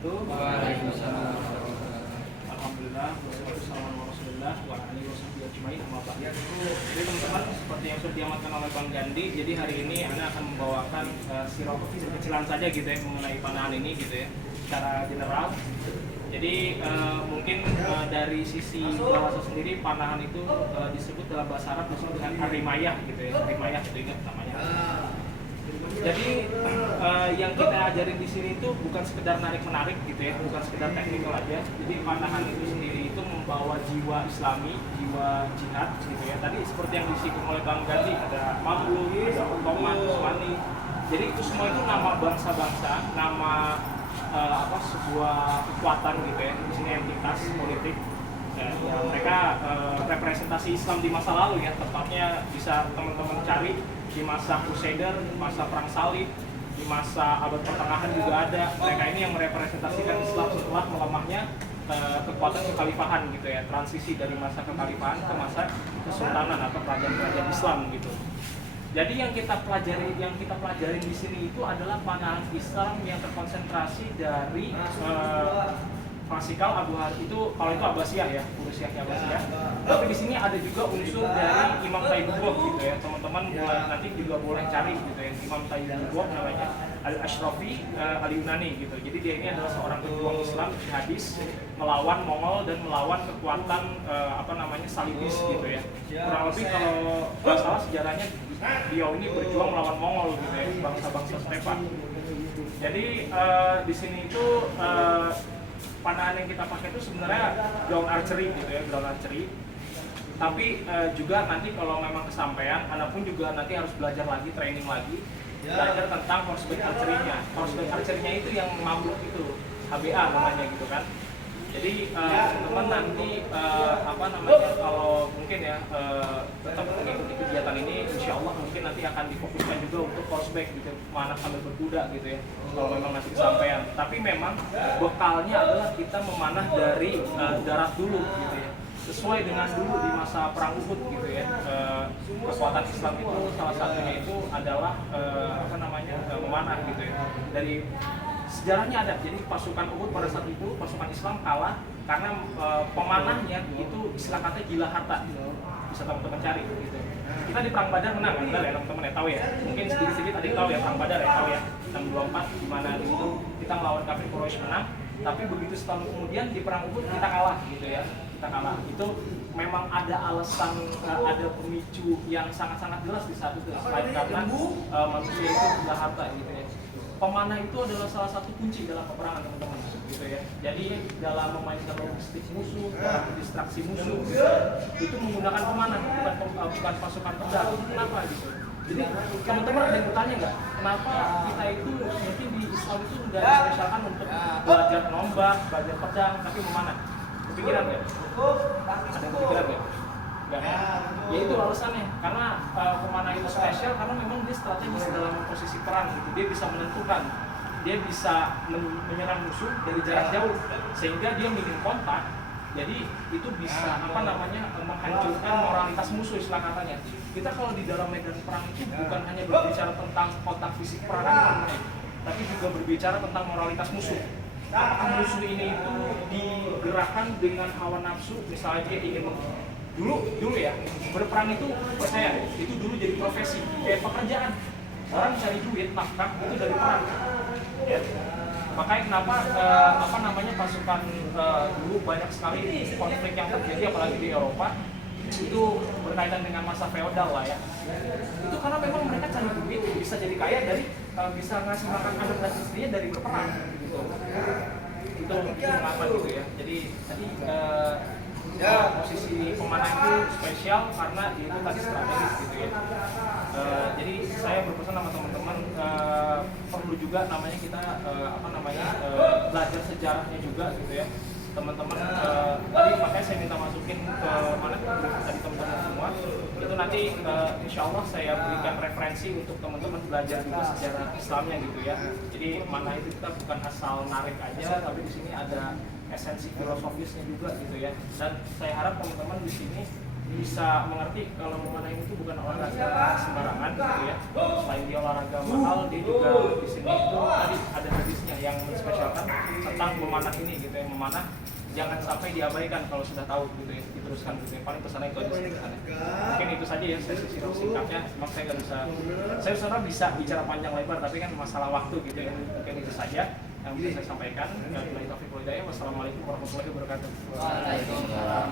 wabarakatuh. Waalaikumsalam. Alhamdulillah, wassalamualaikum warahmatullahi wabarakatuh. Jadi teman-teman, seperti yang sudah diamatkan oleh Bang Gandhi, jadi hari ini Ana akan membawakan sirah kecilan saja gitu ya mengenai panahan ini gitu ya, secara general. Jadi mungkin dari sisi bahasa sendiri panahan itu disebut dalam bahasa Arab disebut dengan arimayah gitu ya, arimayah itu ingat namanya. Jadi yang kita ajarin di sini itu bukan sekedar narik-menarik gitu ya, bukan sekedar teknikal aja. Jadi panahan itu sendiri itu membawa jiwa Islami, jiwa jihad gitu ya. Tadi seperti yang disinggung oleh Bang Gandhi, ada Mamluk, ada Ottoman, Utsmani. Jadi itu semua itu nama bangsa-bangsa, nama sebuah kekuatan gitu ya. Di sini entitas politik. Mereka representasi Islam di masa lalu ya, tepatnya bisa teman-teman cari di masa Crusader, masa Perang Salib, di masa abad pertengahan juga ada. Mereka ini yang merepresentasikan Islam setelah melemahnya kekuatan kekhalifahan gitu ya, transisi dari masa kekhalifahan ke masa kesultanan atau kerajaan-kerajaan Islam gitu. Jadi yang kita pelajari di sini itu adalah panahan Islam yang terkonsentrasi dari klasikal itu kalau itu Abbasiyah ya, Urusiyahnya Abbasiyah. Tapi di sini ada juga unsur dari Imam Tayyibullah gitu ya. Teman-teman nanti juga boleh cari gitu ya. Imam Tayyibullah namanya Al-Ashrafi Al-Yunani gitu. Jadi dia ini adalah seorang pejuang Islam jihadis melawan Mongol dan melawan kekuatan Salibis gitu ya. Kurang lebih kalau nggak salah sejarahnya dia ini berjuang melawan Mongol gitu ya, bangsa-bangsa stepa. Jadi di sini itu panahan yang kita pakai itu sebenarnya ground archery gitu ya, ground archery. Tapi juga nanti kalau memang kesampaian, Anda pun juga nanti harus belajar lagi, training lagi, belajar tentang horseback archery-nya. Horseback archery-nya itu yang Mamluk itu, HBA namanya gitu kan. Jadi teman-teman nanti kalau mungkin ya tetap mengikuti kegiatan ini, insya Allah mungkin nanti akan difokuskan juga untuk horseback gitu, mana sambil berkuda gitu ya. Kalau memang masih kesampaian, tapi memang bekalnya adalah kita memanah dari darat dulu gitu ya, sesuai dengan dulu di masa perang Uhud gitu ya. Kekuatan Islam itu salah satunya itu adalah memanah gitu ya. Dari sejarahnya ada, jadi pasukan Uhud pada saat itu pasukan Islam kalah karena pemanahnya itu istilah katanya gila harta, bisa teman-teman cari gitu. Kita di perang Badar menang kan, ya teman-teman ya tahu ya. Mungkin sedikit-sedikit ada yang tahu ya perang Badar ya, tahu ya. 624 di mana di situ kita melawan kafir Quraisy menang, tapi begitu setahun kemudian di perang Uhud kita kalah gitu ya. Kita kalah. Itu memang ada alasan, ada pemicu yang sangat-sangat jelas di saat itu, selain karena manusia itu gila harta gitu ya. Pemanah itu adalah salah satu kunci dalam peperangan teman-teman gitu ya. Jadi dalam memainkan logistik musuh, dalam distraksi musuh gitu, itu menggunakan pemanah, bukan pasukan pedang. Kenapa gitu? Jadi teman-teman ada yang bertanya nggak? Kenapa kita itu mungkin di Islam itu nggak dispesialkan untuk belajar nombak, belajar pedang, tapi memanah? Kepikiran nggak? Ada yang kepikiran nggak? Enggak. Ya itu alasannya, karena pemanah itu spesial karena memang dia strategis dalam posisi perang gitu. Dia bisa menentukan, dia bisa menyerang musuh dari jarak jauh sehingga dia minim kontak. Jadi itu bisa menghancurkan moralitas musuh istilah katanya. Kita kalau di dalam medan perang itu bukan hanya berbicara tentang kontak fisik perangan, tapi juga berbicara tentang moralitas musuh. Apakah musuh ini itu digerakkan dengan hawa nafsu, misalnya dia ingin dulu ya, berperang itu percaya itu dulu jadi profesi, kayak pekerjaan. Orang cari duit, nafkah itu dari perang ya. Makanya kenapa pasukan dulu banyak sekali konflik yang terjadi apalagi di Eropa itu berkaitan dengan masa feodal lah ya. Itu karena memang mereka cari duit, bisa jadi kaya dari bisa ngasih makan anak dan istrinya dari berperang gitu. Itu mengapa gitu ya. Jadi tadi posisi pemanah itu spesial karena itu tadi strategis gitu ya. Jadi saya berpesan sama teman-teman perlu juga namanya kita belajar sejarahnya juga gitu ya. Teman-teman tadi makanya saya minta masukin ke mana tadi teman-teman semua itu nanti insya Allah saya berikan referensi untuk teman-teman belajar juga sejarah Islamnya gitu ya. Jadi mana itu kita bukan asal narik aja, tapi di sini ada esensi filosofisnya juga gitu ya. Dan saya harap teman-teman di sini bisa mengerti kalau memanah itu bukan olahraga sembarangan gitu ya. Selain dia olahraga mahal, dia juga di sini itu tadi ada hadisnya yang menspesialkan satu tentang memanah ini gitu ya, memanah jangan sampai diabaikan kalau sudah tahu gitu ya, diteruskan gitu ya. Paling pesannya itu aja sih pesannya. Mungkin itu saja ya sesi singkatnya. Memang saya nggak bisa, saya sebenarnya bisa bicara panjang lebar tapi kan masalah waktu gitu ya. Mungkin itu saja yang bisa saya sampaikan. Wassalamualaikum warahmatullahi wabarakatuh. Waalaikumsalam.